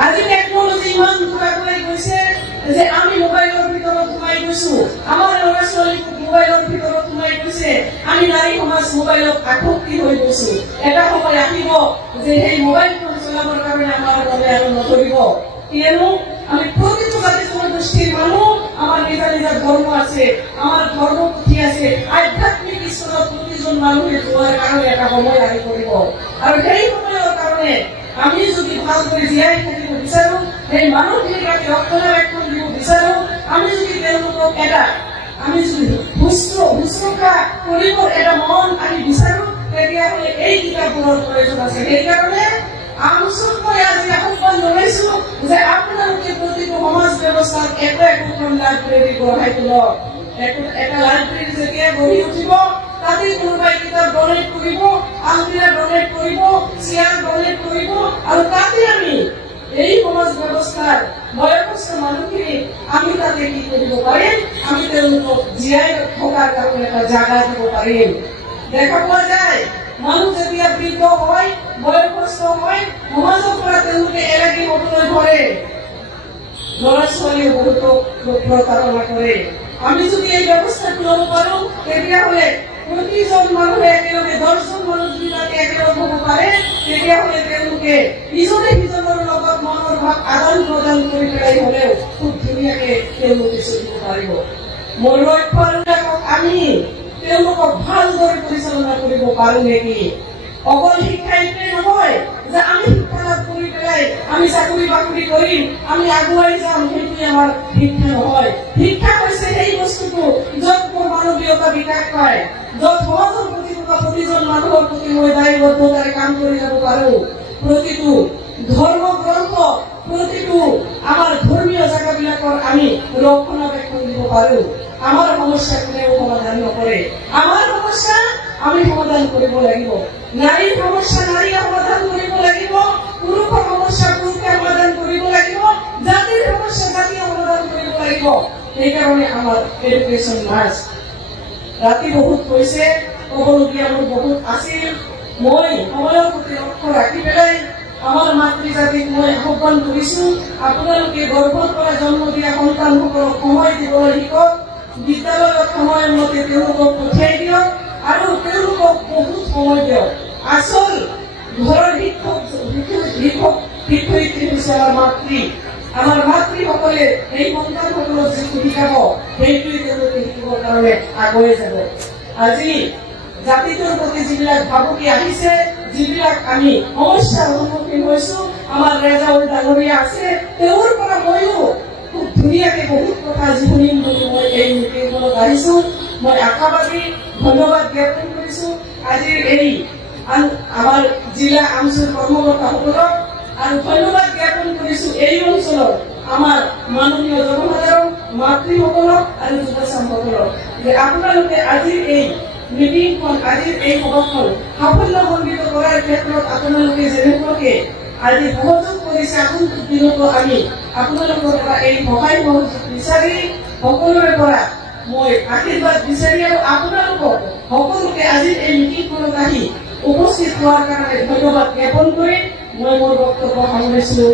আজি টেকনলজি ইমান আগুৱাই গৈছে যে আমি মোবাইলৰ ভিতৰত সোমাই গৈছো, আমাৰ ল'ৰা ছোৱালী মোবাইলৰ ভিতৰত সোমাই গৈছে, আমি নাৰী সমাজ মোবাইলত আসক্তি হৈ গৈছো। এটা সময় আহিব যে সেই মোবাইল ফোন চলাবৰ কাৰণে আমাৰ বাবে আৰু নধৰিব। কিয়নো আমি প্ৰতিটো জাতি জনগোষ্ঠীৰ মানুহ, আমাৰ নিজা নিজা ধৰ্ম আছে, আমাৰ ধৰ্ম পুথি আছে, আধ্যাত্মিক ঈশ্বৰৰ প্ৰতিজন মানুহে যোৱাৰ কাৰণে এটা সময় আহি পৰিব। আৰু সেই সময়ৰ কাৰণে আমি যদি ভালকৈ জীয়াই থাকিব বিচাৰো, সেই মানুহখিনিক আমি ৰক্ষণাবেক্ষণ দিব বিচাৰো, আমি যদি তেওঁলোকক আমি যদি শুশ্ৰূষা কৰিব এটা মন আমি বিচাৰো, তেতিয়াহ'লে এই কিতাপবোৰৰ প্ৰয়োজন আছে। সেইকাৰণে আমচোন মই আজি আহ্বান জনাইছো যে আপোনালোকে প্ৰতিটো সমাজ ব্যৱস্থাত একোখন লাইব্ৰেৰী গঢ়াই তোলক। এটা লাইব্ৰেৰী যেতিয়া গঢ়ি উঠিব, তাতে কোনোবাই কিতাপ ডনেট কৰিব, আলমিৰা ডনেট কৰিব, চেয়াৰ ডনেট কৰিব, আৰু তাতে আমি এই সমাজ ব্যৱস্থাৰ বয়সস্থ মানুহখিনি আমি তাতে কি কৰিব পাৰিম, আমি তেওঁলোকক জীয়াই থকাৰ কাৰণে এটা জাগা দিব পাৰিম। দেখা পোৱা যায় মানুহ যেতিয়া বৃদ্ধ হয়, বয়সস্থ হয়, সমাজৰ পৰা তেওঁলোকে এলাগী হবলৈ ধৰে, ল'ৰা ছোৱালীয়ে বহুতো প্ৰতাৰণা কৰে। আমি যদি এই ব্যৱস্থাটো ল'ব পাৰো, তেতিয়াহ'লে প্ৰতিজন মানুহে একেলগে 10জন মানুহ যদি তাতে একেলগ হ'ব পাৰে, তেতিয়াহ'লে তেওঁলোকে ইজনে সিজনৰ লগত মনৰ ভাৱ আদান প্ৰদান কৰি পেলাই হ'লেও খুব ধুনীয়াকে তেওঁলোকে চলিব পাৰিব। মোৰ লক্ষ্যবিলাকক আমি তেওঁলোকক ভালদৰে পৰিচালনা কৰিব পাৰো নেকি? অকল শিক্ষাইটোৱে নহয় যে আমি শিক্ষা লাভ কৰি পেলাই আমি চাকৰি বাকৰি কৰিম, আমি আগুৱাই যাম, সেইটোৱে আমাৰ শিক্ষা নহয়। শিক্ষা হৈছে সেই বস্তুটো য'ত মোৰ মানৱীয়তা বিকাশ পায়, য'ত সমাজৰ প্ৰতি থকা প্ৰতিজন মানুহৰ প্ৰতি মই দায়বদ্ধতাৰে কাম কৰি যাব পাৰো। প্ৰতিটো ধৰ্ম গ্ৰন্থ, প্ৰতিটো আমাৰ ধৰ্মীয় জাগাবিলাকৰ আমি ৰক্ষণাবেক্ষণ দিব পাৰো। আমাৰ সমস্যা কোনেও সমাধান নকৰে, আমাৰ সমস্যা আমি সমাধান কৰিব লাগিব। নাৰীৰ সমস্যা নাৰীয়ে সমাধান কৰিব লাগিব, পুৰুষৰ সমস্যা পুৰুষে সমাধান কৰিব লাগিব, জাতিৰ সমস্যা জাতিয়ে সমাধান কৰিব লাগিব। সেইকাৰণে আমাৰ এডুকেশ্যন মাষ্ট। ৰাতি বহুত হৈছে, ক'বলগীয়া মোৰ বহুত আছিল। মই সময়ৰ প্ৰতি লক্ষ্য ৰাখি পেলাই আমাৰ মাতৃ জাতিক মই আহ্বান কৰিছো, আপোনালোকে গৰ্ভৰ পৰা জন্ম দিয়া সন্তানসকলক সময় দিবলৈ শিকক, বিদ্যালয়ত সময়মতে তেওঁলোকক পঠিয়াই দিয়ক, আৰু তেওঁলোকক বহুত সময় দিয়ক। আচল ঘৰৰ শিক্ষয়িত্ৰী হৈছে আমাৰ মাতৃ। আমাৰ মাতৃসকলে এই সন্তানসকলক যিটো শিকাব, সেইটোৱে তেওঁলোকে শিকিবৰ কাৰণে আগুৱাই যাব। আজি জাতিটোৰ প্ৰতি যিবিলাক ভাবুকি আহিছে, যিবিলাক আমি সমস্যাৰ সন্মুখীন হৈছো, আমাৰ ৰেজাউল ডাঙৰীয়া আছে, তেওঁৰ পৰা ময়ো খুব ধুনীয়াকে বহুত কথা শুনিম বুলি মই এই মিটিংখনত আহিছো। মই আশাবাদী, ধন্যবাদ জ্ঞাপন কৰিছো আজিৰ এই আমাৰ জিলা আমচুৰ কৰ্মকৰ্তাসকলক, আৰু ধন্যবাদ জ্ঞাপন কৰিছো এই অঞ্চলৰ আমাৰ মাননীয় জনসাধাৰণ, মাতৃসকলক আৰু যুৱচামসকলক, যে আপোনালোকে আজিৰ এই মিটিংখন, আজিৰ এই সভাখন সাফল্যমণ্ডিত কৰাৰ ক্ষেত্ৰত আপোনালোকে যেনেকুৱাকে আজি সহযোগ কৰিছে, আগন্তুক দিনতো আমি আপোনালোকৰ পৰা এই সহায় সহযোগ বিচাৰি সকলোৰে পৰা মই আশীৰ্বাদ বিচাৰি, আৰু আপোনালোকক সকলোকে আজিৰ এই মিটিংখনত আহি উপস্থিত হোৱাৰ কাৰণে ধন্যবাদ জ্ঞাপন কৰি মই মোৰ বক্তব্য সামৰিছো।